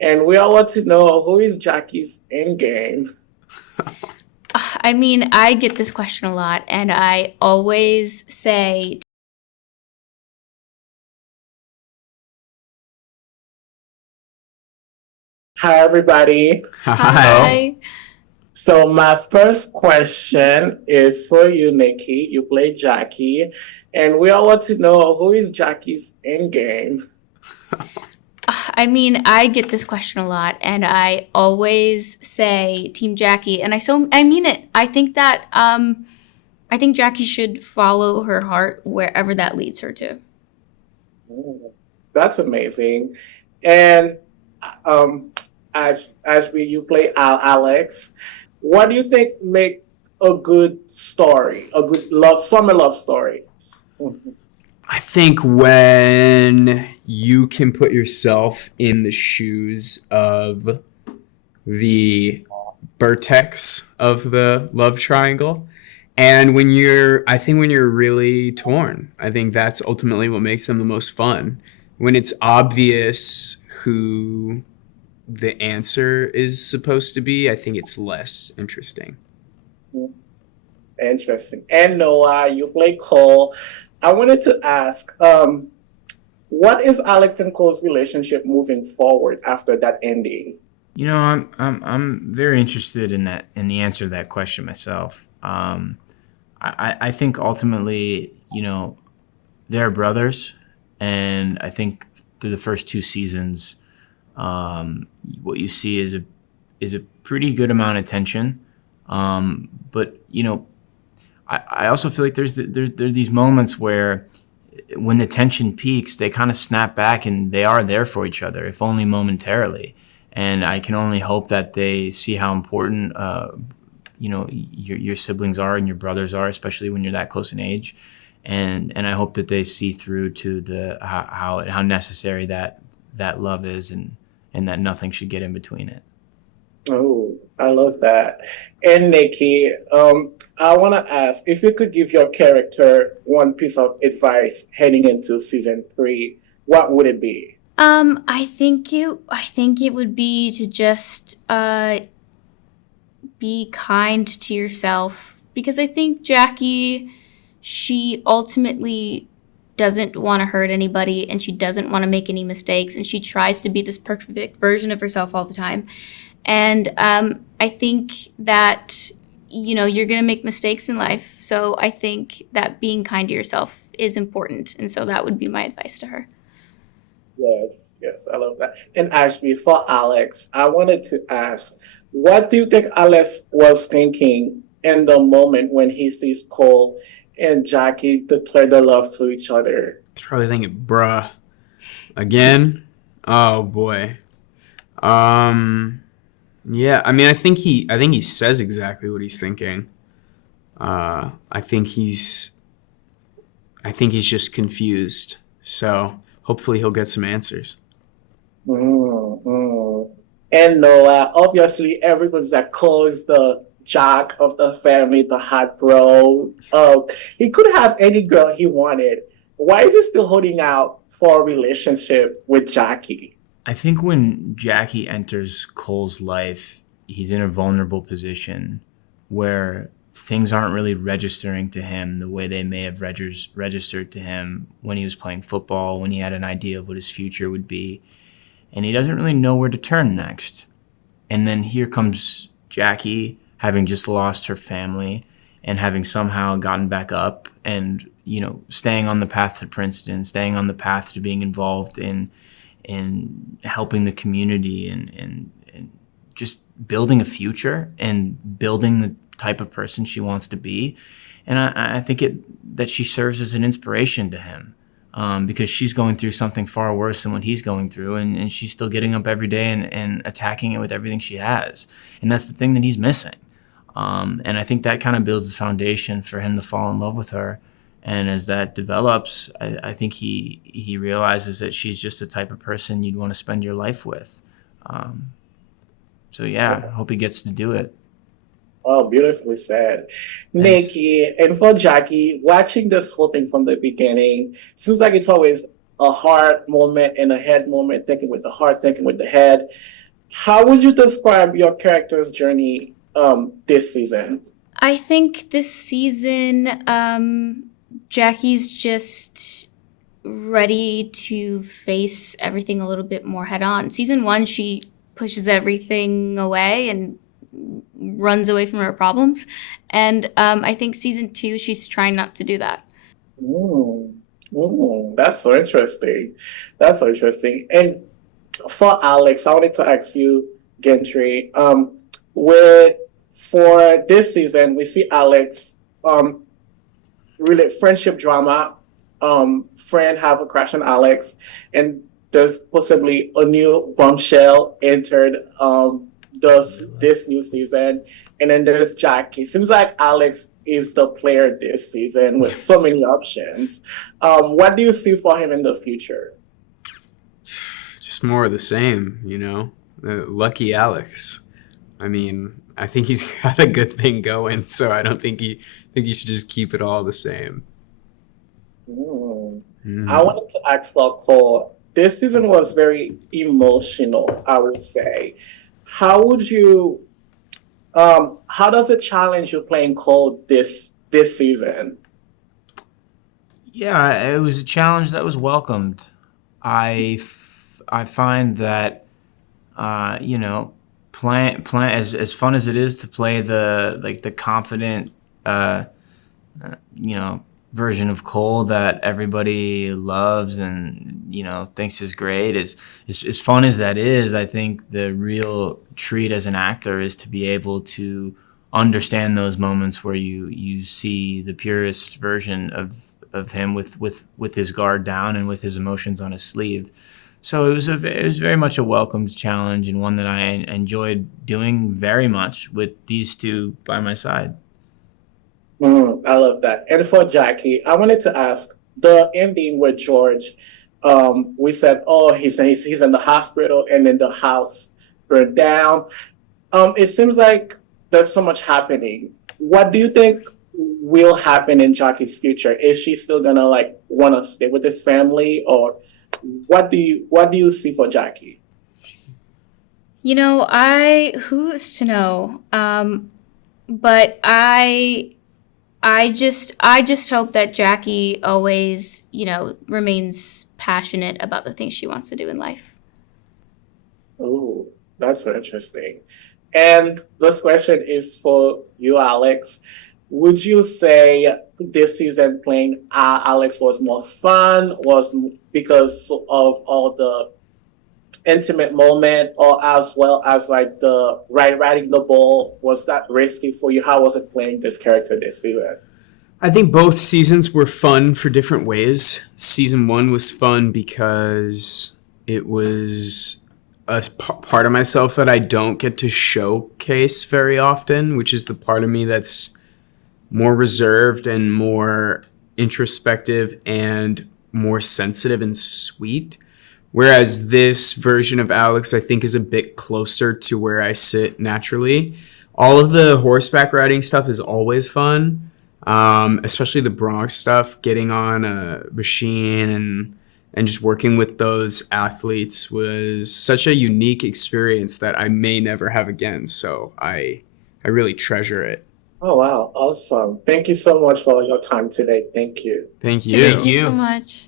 And we all want to know who is Jackie's endgame. I mean, I get this question a lot, and I always say, Hi, everybody. Hi. hi. So my first question is for you, Nikki. You play Jackie, and we all want to know who is Jackie's endgame. I mean, I get this question a lot, and I always say Team Jackie, and I mean it. I think Jackie should follow her heart wherever that leads her to. Mm, that's amazing. And um, Ashby, you play Alex. What do you think make a good story, a good summer love story? Mhm. I think when you can put yourself in the shoes of the vertex of the love triangle, and when you're really torn, I think that's ultimately what makes them the most fun. When it's obvious who the answer is supposed to be, I think it's less interesting. Interesting. And Noah, you play Cole. I wanted to ask, what is Alex and Cole's relationship moving forward after that ending? I'm very interested in the answer to that question myself. I think ultimately, they're brothers, and I think through the first two seasons, what you see is a pretty good amount of tension. But I also feel like there are these moments where when the tension peaks, they kind of snap back and they are there for each other, if only momentarily. And I can only hope that they see how important your siblings are and your brothers are, especially when you're that close in age. And I hope that they see through to the how necessary that love is, and that nothing should get in between it. Oh, I love that. And Nikki, I want to ask if you could give your character one piece of advice heading into season three, what would it be? I think it would be to just be kind to yourself, because I think Jackie, she ultimately doesn't want to hurt anybody, and she doesn't want to make any mistakes, and she tries to be this perfect version of herself all the time. And I think that you're gonna make mistakes in life, so I think that being kind to yourself is important, and so that would be my advice to her. Yes, yes, I love that. And Ashby, for Alex, I wanted to ask, what do you think Alex was thinking in the moment when he sees Cole and Jackie declare their love to each other? I was probably thinking, bruh, again? Oh boy. Um, yeah, I mean, I think he says exactly what he's thinking. Uh, I think he's, I think he's just confused. So hopefully he'll get some answers. Mm. And Noah, obviously, everyone's that Cole is the jock of the family, the hot bro. He could have any girl he wanted. Why is he still holding out for a relationship with Jackie? I think when Jackie enters Cole's life, he's in a vulnerable position where things aren't really registering to him the way they may have registered to him when he was playing football, when he had an idea of what his future would be. And he doesn't really know where to turn next. And then here comes Jackie, having just lost her family and having somehow gotten back up and, staying on the path to Princeton, staying on the path to being involved in helping the community and just building a future and building the type of person she wants to be. And I think that she serves as an inspiration to him, because she's going through something far worse than what he's going through, and she's still getting up every day and attacking it with everything she has. And that's the thing that he's missing. And I think that kind of builds the foundation for him to fall in love with her. And as that develops, I think he realizes that she's just the type of person you'd want to spend your life with. Um, so yeah, I hope he gets to do it. Oh, beautifully said. Thanks. Nikki, and for Jackie, watching this whole thing from the beginning, seems like it's always a heart moment and a head moment, thinking with the heart, thinking with the head. How would you describe your character's journey this season? I think this season, Jackie's just ready to face everything a little bit more head on. Season 1, she pushes everything away and runs away from her problems. And I think season 2, she's trying not to do that. That's so interesting. That's so interesting. And for Alex, I wanted to ask you, Gentry, with for this season, we see Alex really friendship drama. Friend have a crush on Alex, and there's possibly a new bombshell entered this new season, and then there's Jackie. Seems like Alex is the player this season with so many options. What do you see for him in the future? Just more of the same, you know. Lucky Alex. I mean, I think he's got a good thing going, so I don't think he should just keep it all the same. I wanted to ask for Cole. This season was very emotional, I would say. How would you? How does it challenge you playing Cole this season? Yeah, it was a challenge that was welcomed. I find that you know, plan as fun as it is to play the confident you know, version of Cole that everybody loves and, you know, thinks is great, as fun as that is, I think the real treat as an actor is to be able to understand those moments where you see the purest version of him with his guard down and with his emotions on his sleeve. So it was very much a welcomed challenge, and one that I enjoyed doing very much with these two by my side. I love that. And for Jackie, I wanted to ask the ending with George. We said, oh, he's in the hospital, and then the house burned down. It seems like there's so much happening. What do you think will happen in Jackie's future? Is she still gonna like want to stay with his family, or what do you see for Jackie? You know, who's to know? But I just hope that Jackie always, you know, remains passionate about the things she wants to do in life. Oh, that's very interesting. And this question is for you, Alex. Would you say this season playing Alex was more fun, was because of all the intimate moment, or as well as like the riding the ball? Was that risky for you? How was it playing this character this season? I think both seasons were fun for different ways. Season 1 was fun because it was a part of myself that I don't get to showcase very often, which is the part of me that's more reserved and more introspective and more sensitive and sweet. Whereas this version of Alex, I think, is a bit closer to where I sit naturally. All of the horseback riding stuff is always fun, especially the Bronx stuff. Getting on a machine and just working with those athletes was such a unique experience that I may never have again. So I really treasure it. Oh, wow. Awesome. Thank you so much for your time today. Thank you. Thank you. Thank you so much.